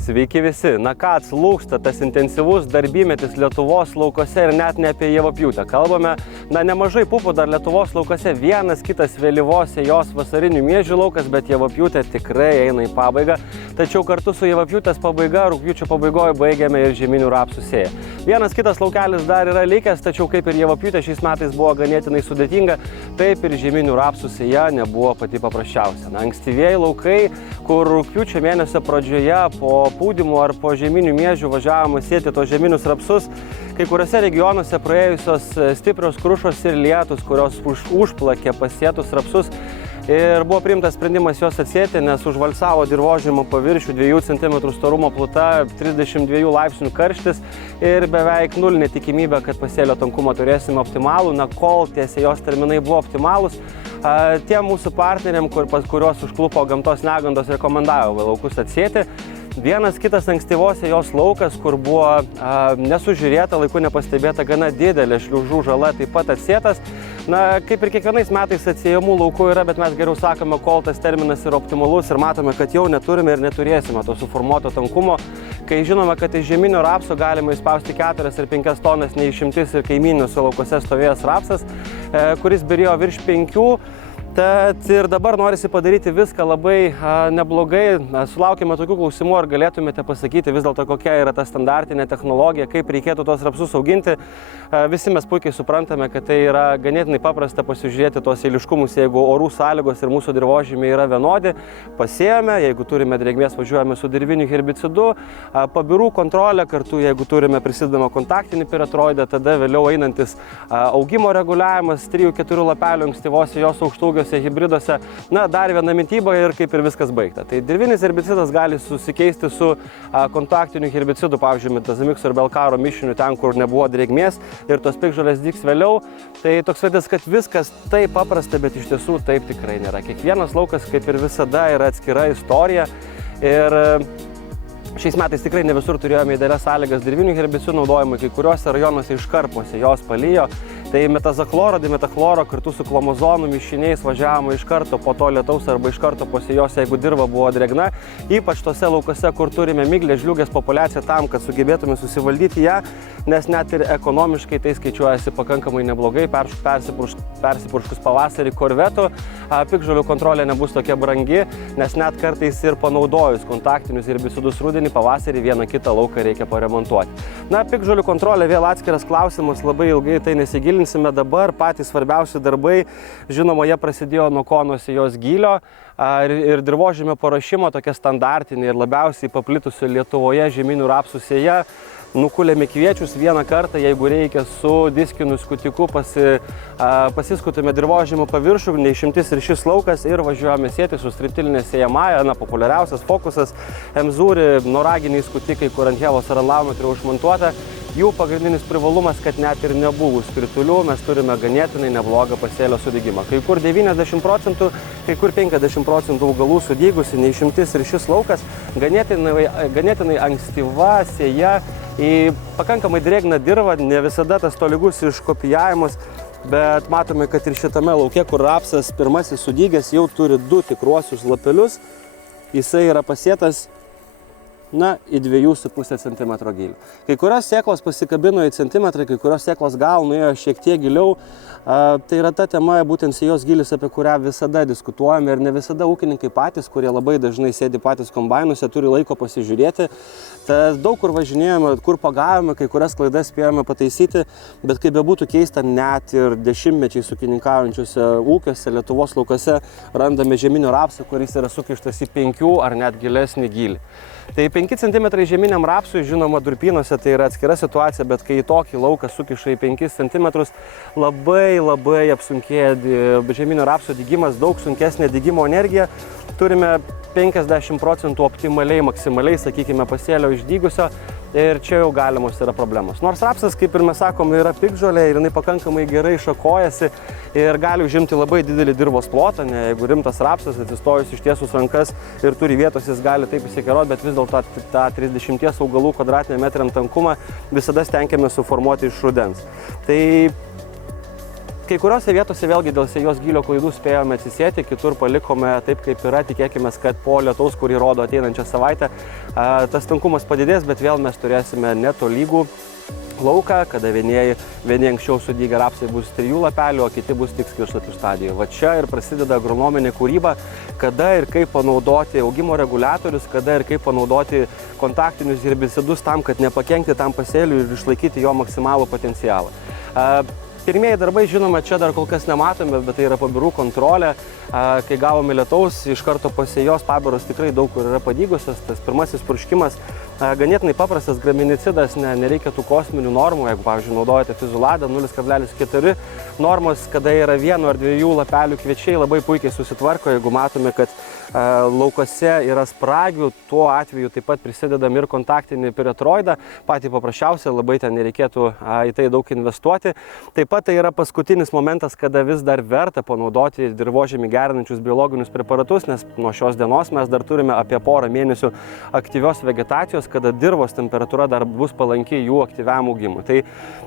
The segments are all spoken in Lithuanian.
Sveiki visi. Na ką, atslūgsta tas intensyvus darbymetis Lietuvos laukose ir net ne apie javapjūtę. Kalbame, nemažai pupų dar Lietuvos laukose, vienas kitas vėlyvos jos vasarinių miežių laukas, bet javapjūtė tikrai eina į pabaigą. Tačiau kartu su javapjūtės pabaiga, rugpjūčio pabaigoje baigiame ir žieminių rapsų sėją. Vienas kitas laukelis dar yra likęs, tačiau kaip ir javapjūtė šiais metais buvo ganėtinai sudėtinga, taip ir žieminių rapsų sėja nebuvo pati paprasčiausia. Ankstyvieji laukai, kur rugpjūčio mėnesio pradžioje po pūdymų ar po žieminių miežių važiavome sėti tos žieminius rapsus, kai kuriuose regionuose praėjusios stiprios krušos ir lietus, kurios užplakė pasėtus rapsus. Ir buvo priimtas sprendimas juos atsėti, nes užvalsavo dirvožemio paviršių 2 cm storumo pluta, 32 laipsnių karštis ir beveik nulinė tikimybė, kad pasėlio tankumą turėsime optimalų. Kol tie sėjos terminai buvo optimalūs, tiem mūsų partneriam, pas kuriuos užklupo gamtos negandos, rekomendavo laukus atsėti. Vienas kitas ankstyvose jos laukas, kur buvo nesužiūrėta, laiku nepastebėta gana didelė šliužų žala, taip pat atsėtas. Kaip ir kiekvienais metais atsiejamų laukų yra, bet mes geriau sakome, kol tas terminas yra optimalus ir matome, kad jau neturime ir neturėsime to suformuoto tankumo. Kai žinome, kad iš žieminio rapso galima įspausti 4 ar 5 tonas neišimtis ir kaimyniniuose laukose stovėjęs rapsas, kuris byrėjo virš 5. Tad ir dabar norisi padaryti viską labai neblogai. Sulaukime tokių klausimų, ar galėtumėte pasakyti vis dėlto, kokia yra ta standartinė technologija, kaip reikėtų tos rapsus auginti. Visi mes puikiai suprantame, kad tai yra ganėtinai paprasta pasižiūrėti tos eiliškumus, jeigu orų sąlygos ir mūsų dirvožemiai yra vienodi. Pasėjome, jeigu turime drėgmės, važiuojame su dirviniu herbicidu, pabirų kontrolę kartu, jeigu turime prisidedamą kontaktinį piratroidą, tada vėliau einantis augimo reguliavimas, 3-4 lapelių ankstyvose jos aukštūgiuose hybriduose, dar viena mityba ir kaip ir viskas baigta. Tai dirvinis herbicidas gali susikeisti su kontaktiniu herbicidu, pavyzdžiui, metazamikso ir belkaro mišiniu ten, kur nebuvo drėgmės ir tos piktžolės dygs vėliau. Tai toks vaizdas, kad viskas taip paprasta, bet iš tiesų taip tikrai nėra. Kiekvienas laukas, kaip ir visada, yra atskira istorija ir šiais metais tikrai ne visur turėjome idealias sąlygas dirvinių herbicidų naudojimui, kai kuriuose rajonuose iškarpose jos palijo. Tai metazochloro, dimetachloro kartu su klomozonų mišiniais važiavome iš karto po to lietaus arba iš karto po sėjos, jeigu dirva buvo drėgna. Ypač tose laukose, kur turime miglės žliūgės populiaciją tam, kad sugebėtume susivaldyti ją, nes net ir ekonomiškai tai skaičiuojasi pakankamai neblogai. Persipurškus pavasarį korvetų, piktžolių kontrolė nebus tokia brangi, nes net kartais ir panaudojus kontaktinius herbicidus rudenį, pavasarį vieną kitą lauką reikia paremontuoti. Piktžolių kontrolė vėl atskiras klausimas, labai ilgai tai nesigilinsime dabar. Patys svarbiausi darbai, žinoma, jie prasidėjo nuo konosi jos gylio ir dirvožemio paruošimo, tokia standartinė ir labiausiai paplitusi Lietuvoje žieminių rapsų sėja. Nukulėme kviečius vieną kartą, jeigu reikia, su diskiniu skutiku pasiskutume dirvožemio paviršių, neišimtis ir šis laukas, ir važiuojame sėti su striptilinė sėjamąja, populiariausias fokusas, Emzuri, noraginiai skutikai, kur ant hevos ar ant laumetrio užmontuota. Jų pagrindinis privalumas, kad net ir nebuvus kritulių, mes turime ganėtinai neblogą pasėlio sudygimą. Kai kur 90%, kai kur 50% augalų sudygusi, neišimtis ir šis laukas, ganėtinai ankstyva sėja į pakankamai drėgną dirvą, ne visada tas tolygus iškopijavimas, bet matome, kad ir šitame lauke, kur rapsas pirmasis sudygęs, jau turi 2 tikruosius lapelius, jisai yra pasėtas į 2,5 cm gylį. Kai kurios sėklos pasikabino į centimetrą, kai kurios sėklos gal nuėjo šiek tiek giliau. Tai yra ta tema, būtent sėjos gylis, apie kurią visada diskutuojame ir ne visada ūkininkai patys, kurie labai dažnai sėdi patys kombainuose, turi laiko pasižiūrėti. Tad daug kur važinėjome, kur pagavome, kai kurias klaidas spėjome pataisyti, bet kaip bebūtų keista, net ir dešimtmečiais ūkininkaujančiuose ūkiuose, Lietuvos laukose randame žieminio rapsą, kuris yra sukištas į 5 ar net gilesnį gylį. Tai 5 cm žieminiam rapsui, žinoma, durpynuose tai yra atskira situacija, bet kai į tokį lauką sukiša į 5 cm, labai apsunkėja žieminio rapso dygimas, daug sunkesnė dygimo energija. Turime 50% optimaliai, maksimaliai, sakykime, pasėlio išdygusio ir čia jau galimos yra problemos. Nors rapsas, kaip ir mes sakome, yra piktžolė ir jinai pakankamai gerai šakojasi ir gali užimti labai didelį dirvos plotą, jeigu rimtas rapsas, atsistojus ištiesus rankas ir turi vietos, jis gali taip įsikeroti, bet vis dėlto tą 30 augalų kvadratiniam metriam tankumą visada stengiame suformuoti iš rudens. Tai Kai kuriuose vietose vėlgi dėl sėjos gylio klaidų spėjome atsisėti, kitur palikome taip, kaip yra. Tikėkime, kad po lietaus, kurį rodo ateinančią savaitę, tas tankumas padidės, bet vėl mes turėsime netolygų lauką, kada vieni anksčiau sudygę rapsai bus 3 lapelių, o kiti bus tik skiršlapių stadijoje. Va čia ir prasideda agronominė kūryba, kada ir kaip panaudoti augimo reguliatorius, kada ir kaip panaudoti kontaktinius herbicidus tam, kad nepakenkti tam pasėliui ir išlaikyti jo maksimalų potencialą. Pirmieji darbai, žinoma, čia dar kol kas nematome, bet tai yra pabirų kontrolė. Kai gavome lietaus, iš karto po sėjos pabiros tikrai daug kur yra padygusios. Tas pirmasis purškimas ganėtinai paprastas graminicidas, nereikia tų kosminių normų. Jeigu, pavyzdžiui, naudojate fizuladą 0,4 normos, kada yra 1 ar 2 lapelių kviečiai, labai puikiai susitvarko. Jeigu matome, kad laukose yra spragių, tuo atveju taip pat prisidedam ir kontaktinį piretroidą. Patį paprasčiausią, labai ten nereikėtų į tai daug investuoti. Taip pat tai yra paskutinis momentas, kada vis dar verta panaudoti dirvožemį gerinančius biologinius preparatus, nes nuo šios dienos mes dar turime apie porą mėnesių aktyvios vegetacijos, kada dirvos temperatūra dar bus palanki jų aktyviam augimui. Tai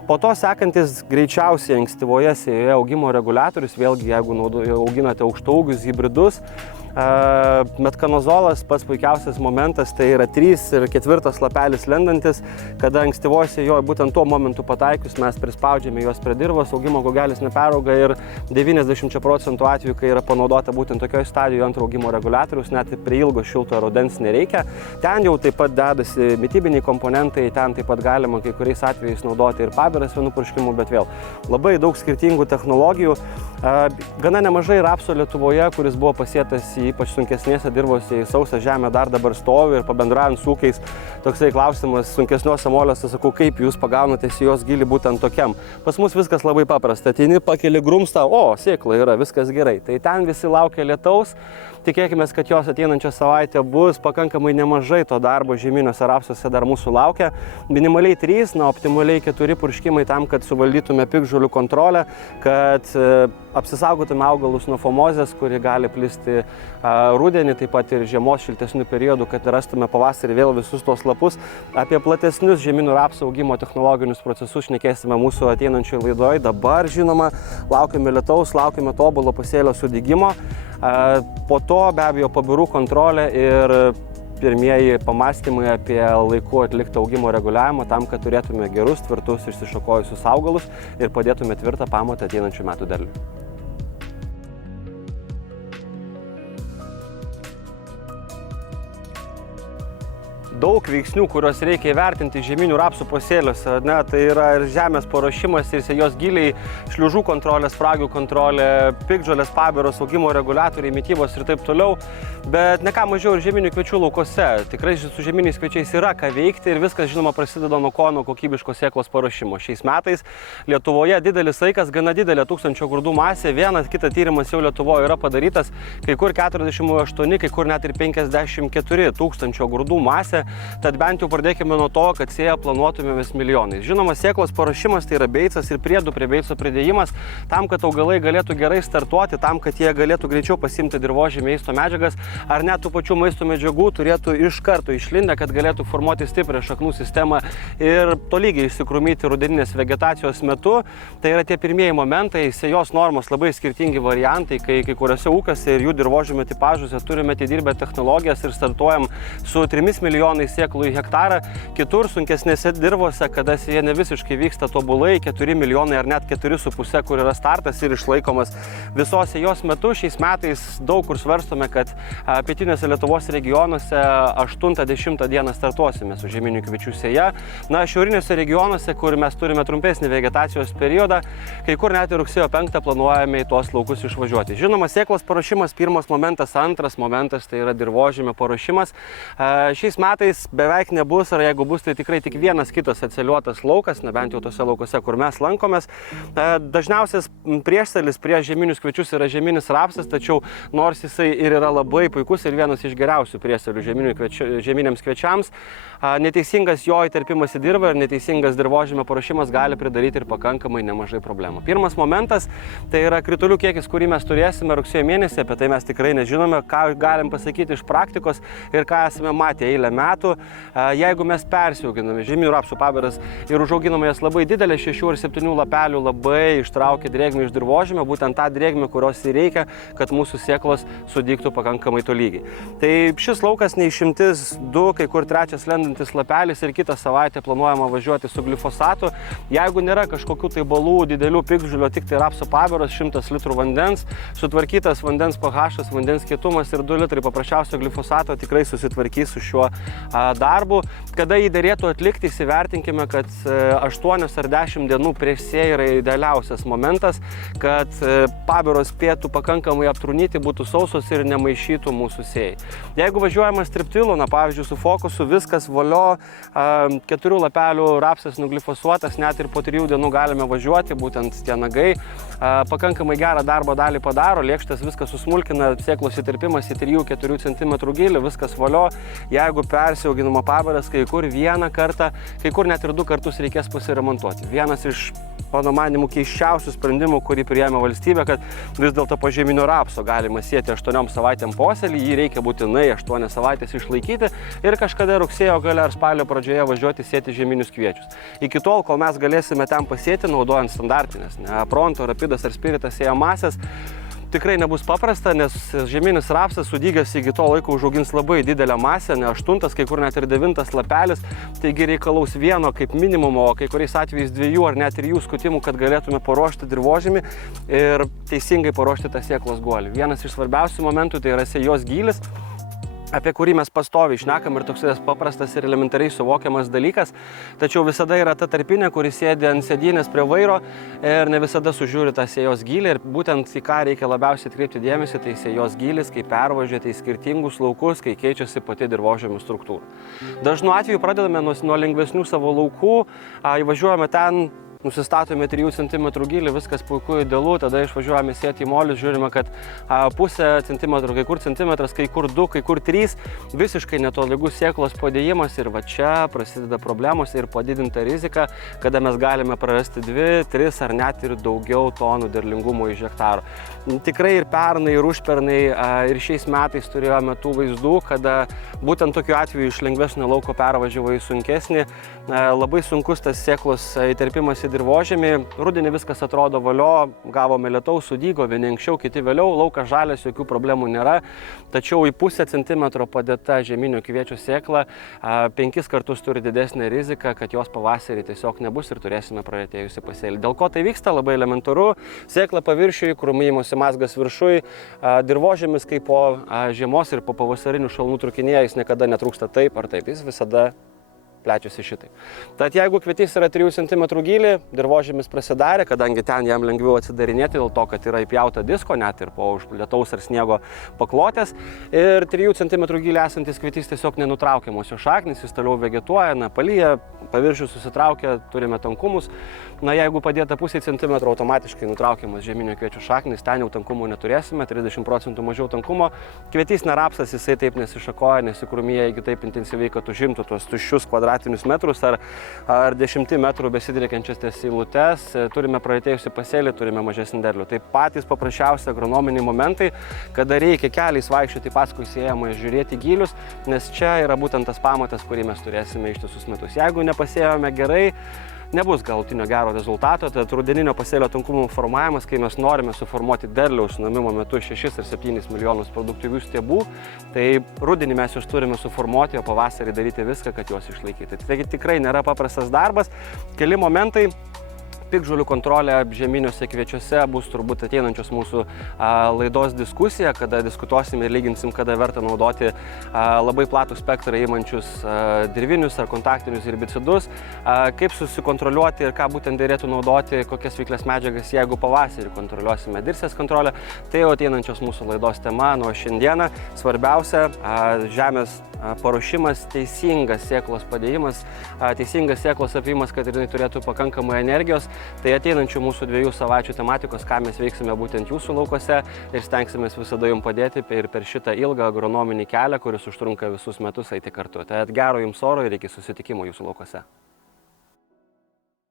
po to sekantis greičiausiai ankstyvoje sėjoje augimo reguliatorius, vėlgi jeigu auginate aukštaūgius hibridus, metkanozolas pats puikiausias momentas, tai yra 3 ir 4 lapelis lendantis, kada ankstyvoje sėjoje būtent tuo momentu pataikius mes prispaudžiame juos prie dirvos, augimo gugelis neperauga ir 90% atveju, kai yra panaudota būtent tokioje stadijoje antro augimo reguliatorius, net prie ilgo šilto rudens nereikia. Ten jau taip pat dedasi mitybiniai komponentai, ten taip pat galima kai kuriais atvejais naudoti ir pabiras vienu purškimu, bet vėl labai daug skirtingų technologijų. Gana nemažai rapso Lietuvoje, kuris buvo pasėtas ypač sunkesnėse dirvose į sausą žemę, dar dabar stovi ir pabendraujant su ūkiais, toksai klausimas sunkesniuose moliuose, sakau, kaip jūs pagaunate sėjos gylį būtent tokiam. Pas mus viskas labai paprasta, ateini, pakeli grumstą, o, sėkla yra, viskas gerai. Tai ten visi laukia lietaus, tikėkime, kad jos ateinančią savaitę bus pakankamai nemažai to darbo žieminiuose rapsuose dar mūsų laukia. Minimaliai 3, optimaliai 4 purškimai tam, kad suvaldytume piktžolių kontrolę, kad apsisaugotume augalus nuo fomozės, kuri gali plisti rudenį, taip pat ir žiemos šiltesnių periodų, kad rastume pavasarį vėl visus tos lapus. Apie platesnius žieminių rapsų augimo technologinius procesus šnekėsime mūsų ateinančioje laidoje. Dabar, žinoma, laukiame lietaus, laukiame tobulo pasėlio sudygimo. Po to be abejo pabirų kontrolė ir pirmieji pamąstymai apie laiku atliktą augimo reguliavimą tam, kad turėtume gerus, tvirtus, išsišakojusius augalus ir padėtume tvirtą pamatą ateinančių metų derliui. Daug veiksnių, kuriuos reikia įvertinti žieminių rapsų pasėliuose. Tai yra ir žemės paruošimas, ir sėjos gyliai, šliužų kontrolė, spragių kontrolė, piktžolės, pabiros, augimo reguliatoriai, mitybos ir taip toliau. Bet ne ką mažiau ir žieminių kviečių laukose. Tikrai su žieminiais kviečiais yra ką veikti ir viskas, žinoma, prasideda nuo kokybiškos sėklos paruošimo. Šiais metais Lietuvoje didelis laikas, gana didelė 1000 grūdų masė. Vienas kitas tyrimas jau Lietuvoje yra padarytas, kai kur 48, kai kur net ir 54 tūkstančio grūdų masė. Tad bent jau pradėkime nuo to, kad sėją planuotumėmės milijonais. Žinoma, sėklos paruošimas tai yra beicas ir priedų prie beico pridėjimas tam, kad augalai galėtų gerai startuoti, tam, kad jie galėtų greičiau pasiimti dirvožemį maisto medžiagas ar net tų pačių maisto medžiagų turėtų iš karto išlindę, kad galėtų formuoti stiprią šaknų sistemą ir tolygiai išsikrūmyti rudeninės vegetacijos metu. Tai yra tie pirmieji momentai, sėjos normos labai skirtingi variantai, kai kuriuose ūkiuose ir jų dirvožemio tipažuose turime atidirbę technologijas ir startuojam su 3 milijonais sėklų į hektarą, kitur sunkesnėse dirvose, kada sėja ne visiškai vyksta tobulai, 4 milijonai ar net 4,5, kur yra startas ir išlaikomas visos sėjos metu. Šiais metais daug kur svarstome, kad pietinėse Lietuvos regionuose 8-10 dieną startuosime su žieminių kviečių sėja. Šiauriniuose regionuose, kur mes turime trumpesnį vegetacijos periodą, kai kur net ir rugsėjo 5 planuojame į tuos laukus išvažiuoti. Žinoma, sėklos paruošimas pirmas momentas, antras momentas tai yra dirvožemio paruošimas. Šiais metais beveik nebus, ar jeigu bus, tai tikrai tik vienas kitas atseliuotas laukas, bent jau tose laukose, kur mes lankomės. Dažniausias priešsalis prieš žieminius kviečius yra žieminis rapsas, tačiau nors jisai ir yra labai puikus ir vienas iš geriausių priešsalių žieminiams kviečiams, neteisingas jo įterpimas į dirvą ir neteisingas dirvožemio paruošimas gali pridaryti ir pakankamai nemažai problemų. Pirmas momentas tai yra kritulių kiekis, kurį mes turėsime rugsėjo mėnesį, apie tai mes tikrai nežinome, ką galim pasakyti iš praktikos ir ką esame matę eilę metų. metų. Jeigu mes persiauginame žieminių rapsų pabiras ir užauginame jas labai didelę, 6 ar 7 lapelių, labai ištraukia drėgmę iš dirvožemio, būtent tą drėgmę, kurios reikia, kad mūsų sėklos sudygtų pakankamai tolygiai. Tai šis laukas neišimtis, 2, kai kur 3 lendantis lapelis ir kitą savaitę planuojama važiuoti su glifosatu. Jeigu nėra kažkokių tai balų, didelių piktžolių, tik tai rapsų pabiras, 100 litrų vandens, sutvarkytas vandens pH, vandens kietumas ir 2 litrai paprasčiausio glifosato tikrai susitvarkys su šiuo darbu. Kada jį derėtų atlikti, įsivertinkime, kad 8 ar 10 dienų prieš sėją yra idealiausias momentas, kad pabiros spėtų pakankamai aptrūnyti, būtų sausos ir nemaišytų mūsų sėjai. Jeigu važiuojama striptilu, pavyzdžiui, su fokusu, viskas valio, 4 lapelių rapsas nuglifosuotas, net ir po 3 dienų galime važiuoti, būtent tie nagai pakankamai gerą darbo dalį padaro, lėkštas viskas susmulkina, sėklos įterpimas į 3-4 cm gylį, viskas valio. Jeigu persiauginama pabiras, kai kur vieną kartą, kai kur net ir 2 kartus reikės pasiremontuoti. Vienas iš, mano manimų, keisčiausių sprendimų, kurį priėmė valstybė, kad vis dėlto po žieminio rapso galima sėti 8 savaitėm posėlį, jį reikia būtinai 8 savaitės išlaikyti ir kažkada rugsėjo gale ar spalio pradžioje važiuoti sėti žieminius kviečius. Iki tol, kol mes galėsime ten pasėti, naudojant standartinės, Pronto, Rapidas ar Spiritas sėjamąsias, tikrai nebus paprasta, nes žieminis rapsas sudygęs iki to laiko užaugins labai didelę masę, ne 8, kai kur net ir 9 lapelis, taigi reikalaus vieno kaip minimumo, o kai kuriais atvejais 2 ar net 3 skutimų, kad galėtume paruošti dirvožemį ir teisingai paruošti tą sėklos guolį. Vienas iš svarbiausių momentų tai yra sėjos gylis, apie kurį mes pastoviai šnekam ir toks paprastas ir elementariai suvokiamas dalykas, tačiau visada yra ta tarpinė, kuri sėdi ant sėdynės prie vairo ir ne visada sužiūri tą sėjos gylį ir būtent į ką reikia labiausiai atkreipti dėmesį, tai sėjos gylis, kai pervažiuoti į skirtingus laukus, kai keičiasi pati dirvožemio struktūra. Dažnu atveju pradedame nuo lengvesnių savo laukų, įvažiuojame ten, nusistatome 3 cm gylį, viskas puiku, idealu, tada išvažiuojame sėti į molius, žiūrime, kad pusę centimetro, kai kur centimetras, kai kur 2, kai kur 3, visiškai netolygus sėklos padėjimas ir va čia prasideda problemos ir padidinta rizika, kada mes galime prarasti 2, 3 ar net ir daugiau tonų derlingumo iš hektaro. Tikrai ir pernai, ir užpernai, ir šiais metais turėjome tų vaizdų, kada būtent tokiu atveju iš lengvesnio lauko pervažiavo į sunkesnį, labai sunkus tas sėklos įterpimas į dirvožemį, rudenį viskas atrodo valio, gavome lietaus, sudygo, vieni anksčiau, kiti vėliau, laukas žalias, jokių problemų nėra, tačiau į pusę centimetro padėta žieminio kviečio sėkla 5 kartus turi didesnę riziką, kad jos pavasarį tiesiog nebus ir turėsime prarėtėjusį pasėlį. Dėl ko tai vyksta? Labai elementaru, sėkla paviršiui, krūmijimosi mazgas viršui, dirvožemis kaip po žiemos ir po pavasarinių šalnų trukinėje, jis niekada netrūksta taip ar taip, jis visada plečiasi šitai. Tad jeigu kvietys yra 3 cm gylį, dirvožemis prasidarė, kadangi ten jam lengviau atsidarinėti dėl to, kad yra įpjauta disko, net ir po lietaus ar sniego paklotės, ir 3 cm gylį esantis kvietys tiesiog nenutraukiamos jo šaknis, jis toliau vegetuoja, palyja, paviršius susitraukia, turime tankumus. Jeigu padėta pusė centimetro, automatiškai nutraukiamas žieminio kviečio šaknis, ten jau tankumų neturėsime, 30% mažiau tankumo. Kvietys nerapsas, jisai taip nesišakoja, nesikrūmija iki taip intensyviai, kad užimtų tuos tuščius kvadratinius metrus ar 10 metrų besidriekiančias ties eilutes. Turime prarėtėjusį pasėlį, turime mažesnį derlių. Tai patys paprasčiausi agronominiai momentai, kada reikia keliais vaikščioti paskui sėjamą, žiūrėti gylius, nes čia yra būtent tas pamatas, kurį mes turėsime ištisus metus. Jeigu nepasėjome gerai, nebus galutinio gero rezultato, tad rudeninio pasėlio tankumo formavimas, kai mes norime suformuoti derliaus nuėmimo metu 6 ar 7 milijonus produktyvių stiebų, tai rudenį mes juos turime suformuoti, o pavasarį daryti viską, kad juos išlaikyti. Taigi tikrai nėra paprastas darbas, keli momentai. Piktžolių kontrolė žieminiuose kviečiuose bus turbūt ateinančios mūsų laidos diskusija, kada diskutuosim ir lyginsim, kada verta naudoti labai platų spektrą įmančius dirvinius ar kontaktinius herbicidus, kaip susikontroliuoti ir ką būtent dėrėtų naudoti, kokias veiklias medžiagas, jeigu pavasarį kontroliuosime dirsės kontrolę. Tai jau ateinančios mūsų laidos tema, nuo šiandieną svarbiausia žemės paruošimas, teisingas sėklos padėjimas, teisingas sėklos apėjimas, kad jinai turėtų pakankamai energijos. Tai ateinančių mūsų 2 savaičių tematikos, ką mes veiksime būtent jūsų laukose ir stengsimės visada jums padėti ir per šitą ilgą agronominį kelią, kuris užtrunka visus metus eiti kartu. Tai gero jums oro ir iki susitikimo jūsų laukose.